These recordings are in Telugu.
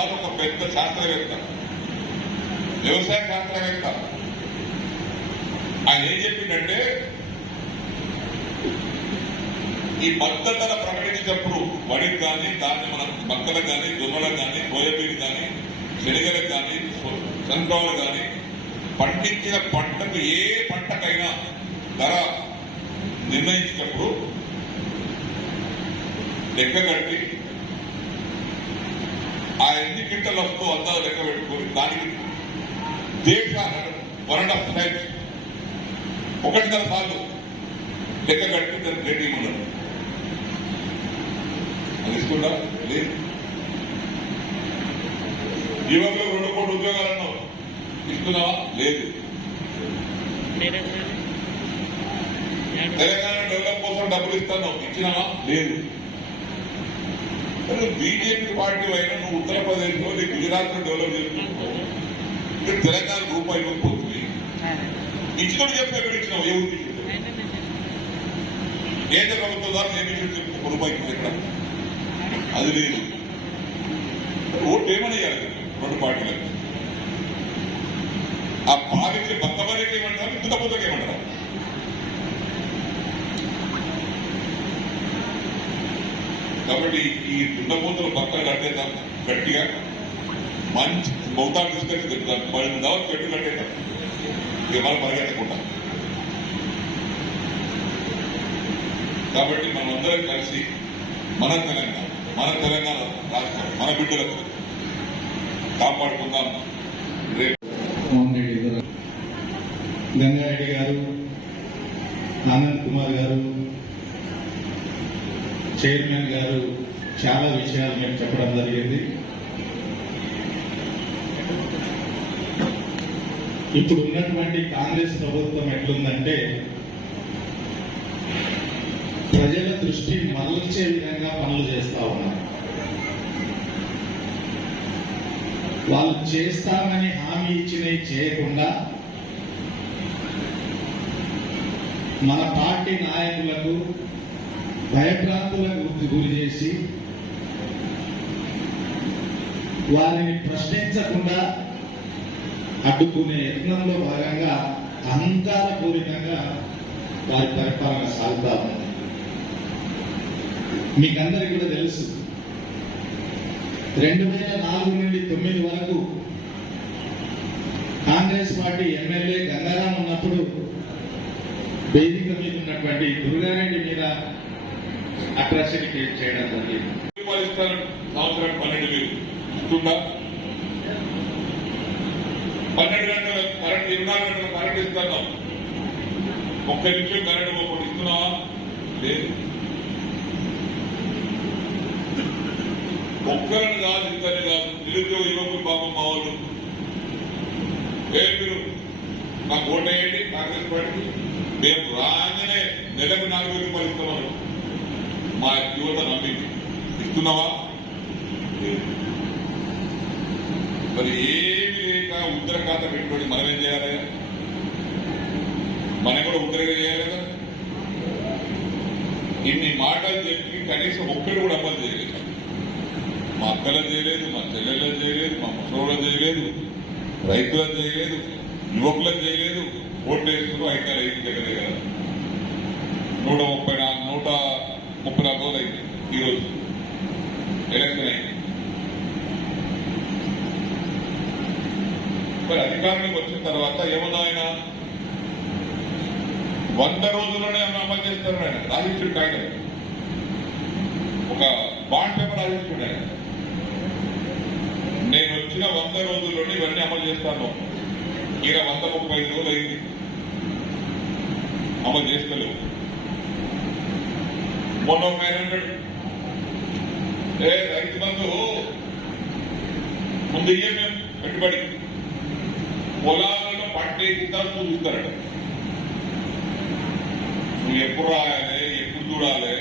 అనేవారు ఒక పెద్ద శాస్త్రవేత్త. వ్యవసాయ శాస్త్రవేత్త. ఆయన ఏం చెప్పిందంటే ఈ పద్ధతుల ప్రకటించినప్పుడు వడికి కానీ దాన్ని మనం మక్కలకు కానీ దుమ్మలకు కానీ సోయాబీన్ కానీ శనగలకు కానీ సన్ఫ్లవర్ కానీ పండించిన పంటకు ఏ పంటకైనా ధర నిర్ణయించినప్పుడు లెక్క కట్టి ఐదు ఎన్ని క్వింటల్ వస్తూ అందాలు లెక్క పెట్టుకొని దానికి దేశ వన్ అండ్ హాఫ్ టైమ్స్ ఒకటిన్నర సార్లు లెక్క కట్టుకుంటారు దాన్ని రేట్ ఇవ్వమన్నారు అది ఇస్తుందా లేదు. యువకులకు రెండు కోట్ల ఉద్యోగాలు అన్నావు ఇస్తున్నావా? లేదు. తెలంగాణ డెవలప్ కోసం డబ్బులు ఇస్తున్నావు ఇచ్చినావా? లేదు. బీజేపీ పార్టీ అయినా నువ్వు ఉత్తరప్రదేశ్లో నీ గుజరాత్లో డెవలప్ చేస్తున్నావు ఇక్కడ తెలంగాణ రూపాయి పోతుంది ఇచ్చినోడు చెప్పి ఎక్కడ ఇచ్చినావు? ఏ ఊరికి? కేంద్ర ప్రభుత్వం ద్వారా నియమించిన చెప్పు ఒక రూపాయికి ఇక్కడ అది లేదు. ఓట్లు ఏమని రెండు పార్టీలకు. ఆ పాలించే బద్దమరికి ఏమంటారు? ఇంత పొద్దుకేమంటారు కాబట్టి ఈ దుండపోతలు పక్కన కట్టేద్దాం గట్టిగా. మంచి బౌతాలు తీసుకొని తిప్పుతాం వాళ్ళని దావత్ పెట్టి కట్టేద్దాం. ఇక మనం పరిగెత్తకుండా. కాబట్టి మనమందరం కలిసి మన తెలంగాణ మన తెలంగాణ రాష్ట్రం మన బిడ్డలకు కాపాడుకుందాం. రేపు గారు గంగారెడ్డి గారు ఆనంద్ కుమార్ గారు చైర్మన్ చాలా విషయాలు మేము చెప్పడం జరిగింది. ఇప్పుడు ఉన్నటువంటి కాంగ్రెస్ ప్రభుత్వం ఎట్లుందంటే ప్రజల దృష్టి మరల్చే విధంగా పనులు చేస్తా ఉన్నారు. వాళ్ళు చేస్తామని హామీ ఇచ్చినవి చేయకుండా మన పార్టీ నాయకులకు భయభ్రాంతులకు గురి చేసి వారిని ప్రశ్నించకుండా అడ్డుకునే యత్నంలో భాగంగా అహంకారపూరితంగా వారి పరిపాలన సాగుతా ఉంది. మీకందరికీ కూడా తెలుసు రెండు వేల నాలుగు నుండి తొమ్మిది వరకు కాంగ్రెస్ పార్టీ ఎమ్మెల్యే గంగారాం ఉన్నప్పుడు వేదిక మీద ఉన్నటువంటి దుర్గారెడ్డి మీద అట్రాసిటీ కేసు చేయడం జరిగింది. సంవత్సరం పన్నెండు వేలు. ఇస్తుందా పన్నెండు గంటల కరెంట్ ఇరవై నాలుగు గంటల కరెంట్ ఇస్తున్నాం ఒక్క నిమిషం కరెంట్ ఒకటి ఇస్తున్నావా? లేదు. ఒక్కరిని కాదు ఇద్దరిని కాదు. నిరుద్యోగ యువకులు పాపం మా వాళ్ళు. ఏ మీరు? నాకు ఓటు వేయండి కాంగ్రెస్ పార్టీ మేము రాగానే నెలకు నాలుగు వేలు రూపాయలు ఇస్తామన్నారు మా యువత నమ్మింది. ఇస్తున్నావా? లేదు. మరి ఏమి లేక ఉత్తర ఖాతా పెట్టుబడి మనం ఏం చేయాలి? మనం కూడా ఉత్తరగా చేయాలి కదా? ఇన్ని మాటలు చెప్పి కనీసం ఒక్కరు కూడా అమలు చేయలేదు. మా అక్కలను చేయలేదు మా చెల్లెళ్ళని చేయలేదు మా ముసలోళ్ళని చేయలేదు రైతులను చేయలేదు యువకులను చేయలేదు ఓట్లు వేసుకుని అయితే ఐదు దగ్గర కదా నూట ముప్పై నాలుగు నూట ముప్పై నాలుగు రోజులు అయింది ఈరోజు. ఎలక్షన్ అయింది. మరి అధికారంలోకి వచ్చిన తర్వాత ఏమన్నా ఆయన వంద రోజుల్లోనే ఆయన అమలు చేస్తారు ఆయన రాజించుడు కాగితం ఒక బాండ్ పేపర్ రాజించుడు ఆయన. నేను వచ్చిన వంద రోజుల్లోనే ఇవన్నీ అమలు చేస్తాను. ఈయన వంద ముప్పై ఐదు రోజులు అయింది. అమలు చేస్తలేవు. మొన్న ఒక ఆయన అంటాడు ఏ రైతు బంధు ముందు ఇయ్యే మేము పెట్టుబడి. పొలాలలో పంట వేసిన చూపిస్తారట నువ్వు ఎప్పుడు రాయాలి ఎప్పుడు చూడాలి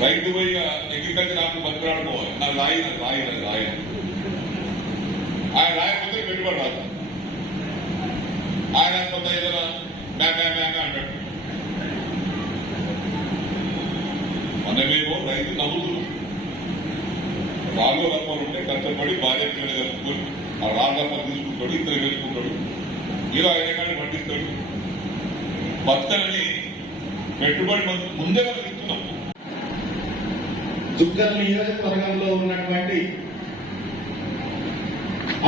రైతు పోయి అగ్రికల్చర్ నాకు బతిలాడుకోవాలి నాకు రాయి నాకు రాయి నాకు రాయి ఆయన రాయకపోతే పెట్టుబడి రాదు ఆయన కొంత ఏదైనా మ్యామ్ మ్యామ్ మ్యామ్ అంటాడు మనమేమో రైతు నవ్వుతున్నాం రాళ్ళు రప్పలు ఉంటే కష్టపడి భార్య పిల్లలు కలుపుకొని ఆ రాళ్ళ తీసుకుంటాడు ఇద్దరు వెళ్ళుకుంటాడు ఇలా అయినా కానీ పట్టిస్తాడు బతకలని పెట్టుబడి ముందే మనం ఇస్తున్నాం. చుక్కల నియోజకవర్గంలో ఉన్నటువంటి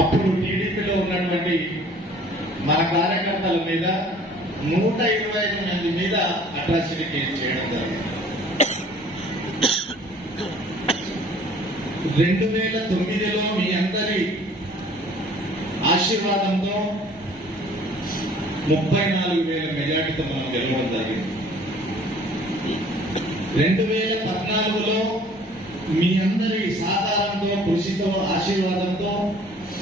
అప్పుడు టీడీపీలో ఉన్నటువంటి మన కార్యకర్తల మీద నూట ఇరవై ఐదు మంది మీద అట్రాసిటీ కేసు చేయడం జరిగింది. రెండు వేల తొమ్మిదిలో మీ అందరి ఆశీర్వాదంతో ముప్పై నాలుగు వేల మెజార్టీతో మనం గెలవడం జరిగింది. రెండు వేల పద్నాలుగులో మీ అందరి సాధారణతో కృషితో ఆశీర్వాదంతో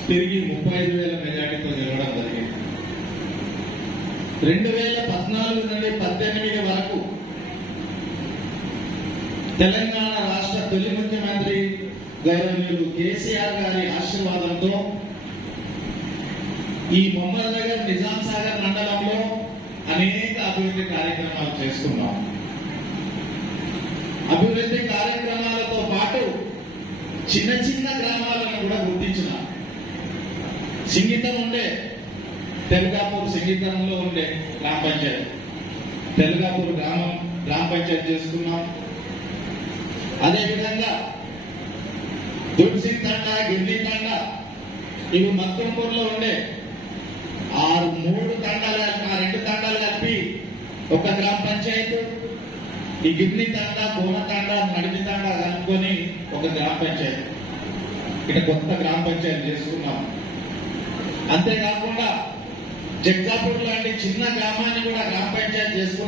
తిరిగి ముప్పై ఐదు వేల మెజార్టీతో గెలవడం జరిగింది. రెండు వేల పద్నాలుగు నుండి పద్దెనిమిది వరకు తెలంగాణ రాష్ట్ర తొలి ముఖ్యమంత్రి గౌరవనీయులు కేసీఆర్ గారి ఆశీర్వాదంతో ఈ మొహమ్మద్ నగర్ నిజాం సాగర్ మండలంలో అనేక అభివృద్ధి కార్యక్రమాలు చేసుకున్నాం అభివృద్ధి కార్యక్రమాలతో పాటు చిన్న చిన్న గ్రామాలను కూడా గుర్తించినాం. సింగితం ఉండే తెలుగాపూర్ సింగితంలో ఉండే గ్రామ పంచాయతీ. తెలుగాపూర్ గ్రామం గ్రామ పంచాయతీ చేసుకున్నాం. అదేవిధంగా దుర్సి తండ గిర్ని తండ ఇవి మక్కంపూర్లో ఉండే ఆరు మూడు తండాలు కలిపి ఆ రెండు తండాలు కలిపి ఒక గ్రామ పంచాయతీ ఈ గిడ్ని తండ కోన తండ నడిమి తండ కలుపుకొని ఒక గ్రామ పంచాయతీ. ఇక్కడ కొత్త గ్రామ పంచాయతీ చేసుకున్నాం అంతేకాకుండా జగ్గాపూర్ లాంటి చిన్న గ్రామాన్ని కూడా గ్రామ పంచాయతీ చేసుకున్నాం